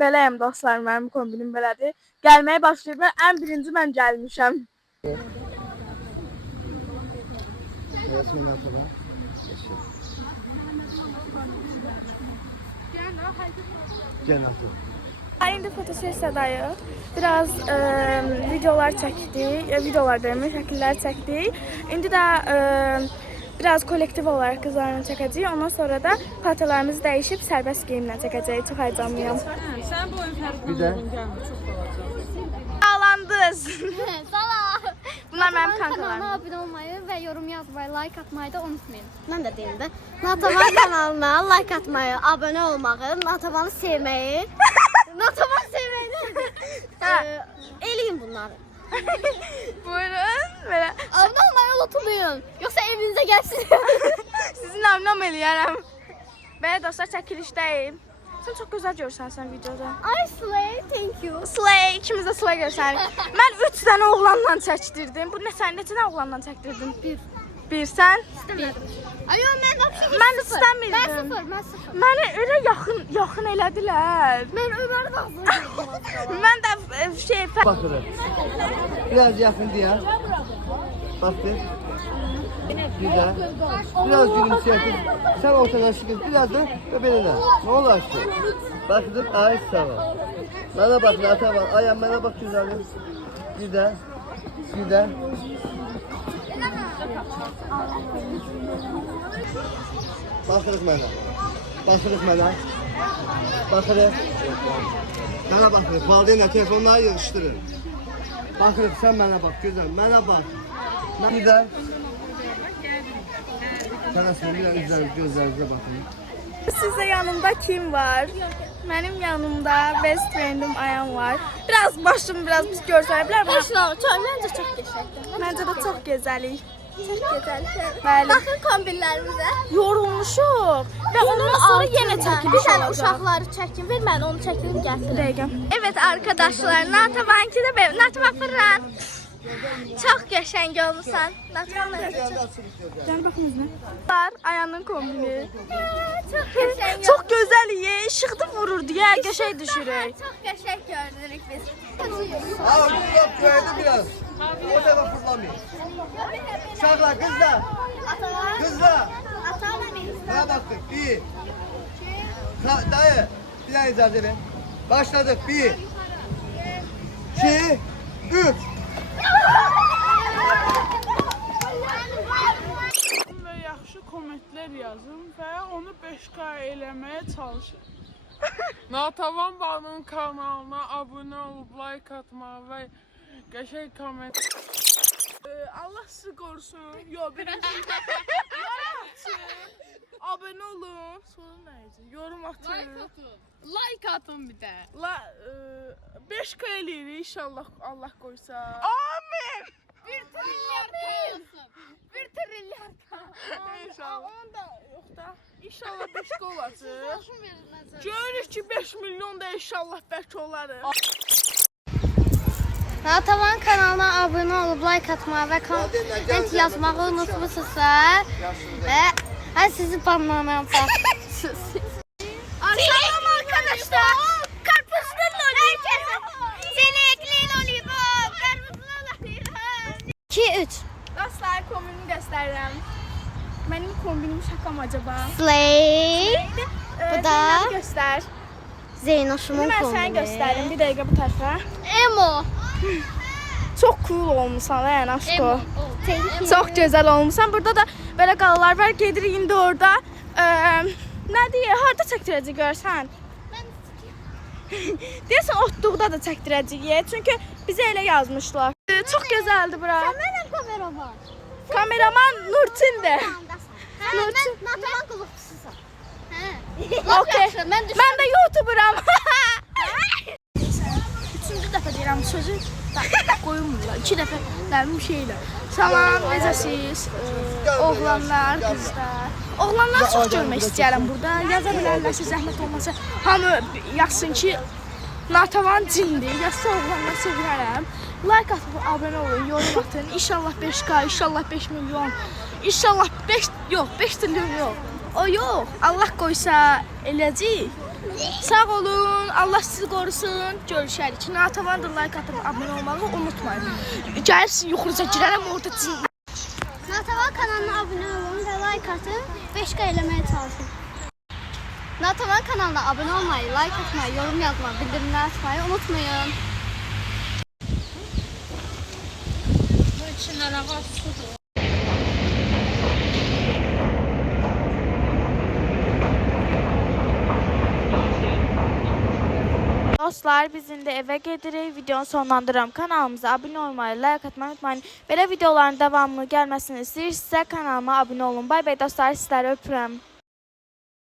Beləyəm dostlar, mənim kombinim belədir. Gəlməyə başlayıb, ən birinci mən gəlmişəm. İndi fotosesiyadayıq. Biraz videolar çəkdik, videolar demək, şəkillər çəkdik. İndi də biraz kollektiv olaraq qızlarla çəkəcəyik. Ondan sonra da paltalarımızı dəyişib sərbəst geyimlə çəkəcəyik. Çox həyecanlıyam. Sən bu oyun fərqi gəlmir, çox balaca. Ağlandınız. Salam. Bunlar mənim Kanalıma kankalarım. abunə olmayı və yorum yazmayı, like atmayı da unutmayın. Mən də deyim də. Natavan kanalına like atmayı, abunə olmağı, Natavanı sevməyi, Natavanı sevməyi eləyin bunları. Buyurun. Belə. Abunə olmayı unutmayın. Yoxsa evinizə gəlsin. Sizin namlam eləyərəm. Belə dostlar, çəkilişdəyim. Sən çox gözəl görünsən videoda. Ay Slay, thank you. Slay, ikimiz də slay görsənirik. Mən 3 dənə oğlanla çəkdirdim. Bu sən neçə dənə oğlanla çəkdirdin? Bir sən? İstəmədim. Ayo, mən vəbşə Mən istəmirdim. Mən sıfır. Məni elə yaxın elədilər. Mən Ömərin ağzına girdim. Mən də Bakırı. Biraz yakın diye. Bakın. Güzel. Biraz gülümseyelim. Sen ortadan çıkın. Biraz da böyle de. Ne olur aşkım? Bakın. Ay sağ ol. Bana bak Nata bak. Ayağım bana bak güzelim. Güzel. Güzel. Bakırıq mənə. Bakırıq mənə. Bakırıq. Mənə bakırıq. Valideynlə telefonları yığışdırın. Bakırıq sən mənə bax gözəl. Mənə bax. Güzel. Sən əsmə bir gözlərinizə baxın. Sizdə yanımda kim var? Mənim yanımda best friendim Ayan var. Biraz başım biraz pis görsənə bilər. Məncə çox qəşəngdir. Məncə də çox gözəlik. Çox gözəl. Bəli. Baxın kombinlərimizə. Yorulmuşuq. Və ondan sonra yenə çəkiliş Bir dənə olacaq. uşaqları çəkin. Ver mən onu çəkim gəlsin. Dəqiqə. Evet arkadaşlar, Natavanki də benim. Natavan fırlan. Çok qəşəng olmuşsan. Natavan Gəl baxın üzünə. Ayanın kombini. Çox qəşəng. Çox gözəl ye. İşıqda vurur deyə qəşəng düşürək. Çox qəşəng gördük biz. Aa, bak gördüm biraz. O tarafa fırlamayın. Uşaqlar, kızlar. Kızlar. Bana baktık. Bir. Dayı. Bir tane icazə verin. Başladık. Bir. 2. 3. Və yaxşı kommentlər yazın və onu 5K eləməyə çalışın. Natavan Banın kanalına abunə olub, like atmağı və qəşəng komment. Allah sizi qorusun. Yo, birinci yorum atın. Abunə olun. Sonra nə edin? Yorum atın. Like atın bir də. 5K eləyirik inşallah Allah qoysa. Amin. 1 trilyon koyulsun. 1 trilyon. İnşallah. Onun da yox da. İnşallah 5K olacaq. Başım verilməz. Görürük ki 5 milyon da inşallah bəlkə olarıq. Natavan kanalına abunə olub, like atmağı və komment yazmağı unutmusunuzsa və sizi banlanam. Salam arkadaşlar. Karpuzlu lollipop. Çilekli lollipop. Karpuzlu lollipop. 2-3. Dostlar, kombinimi göstərirəm. Mənim kombinim şakam acaba? Slay. Bu da Zeynəb göstər. Zeynoşumun Mən kombini. səni göstərim. Bir dəqiqə bu tərəfə. Emo. Çox cool olmusan yəni aşko. Thank you. Çox gözəl olmusan. Burada da belə qalalar var. Gedirik indi orada. Nə deyək? Harda çəkdirəcək görsən? Deyəsən otluqda da çəkdirəcəyik. Çünki bizə elə yazmışlar. Çox gözəldir bura. Mənim kameram var. Kameraman Nurtindir. Mən Natavan qulluqçususan. Okay. Mən də YouTuberam. Üçüncü dəfə deyirəm sözü qoyulmurlar. 2 dəfə dərim şeylə. Salam, necəsiz? Oğlanlar, qızlar. Oğlanlar çox görmək istəyirəm burada. Yaza bilərlər, zəhmət olmasa. Hamı yazsın ki, Natavan cindir. Yazsa oğlanlar sevirərəm. Like atıb, abunə olun, yorum atın. İnşallah 5K, inşallah 5 milyon. İnşallah 5 trilyon yox. O yox. Allah qoysa eləcək. Sağ olun. Allah sizi qorusun. Görüşərik. Natəvan da like atıb abunə olmağı unutmayın. Gəlsin yuxunuza girərəm orada cin. Natəvan kanalına abunə olun və like atın, 5K eləməyə çalışın. Natəvan kanalına abunə olmayı, like atmayı, yorum yazmayı, bildirimlər açmayı unutmayın. Dostlar, biz indi evə gedirik. Videonu sonlandırıram. Kanalımıza abunə olmayı, like atmayı unutmayın. Belə videoların davamlı gəlməsini istəyirsinizsə kanalıma abunə olun. Bay bay dostlar, sizləri öpürəm.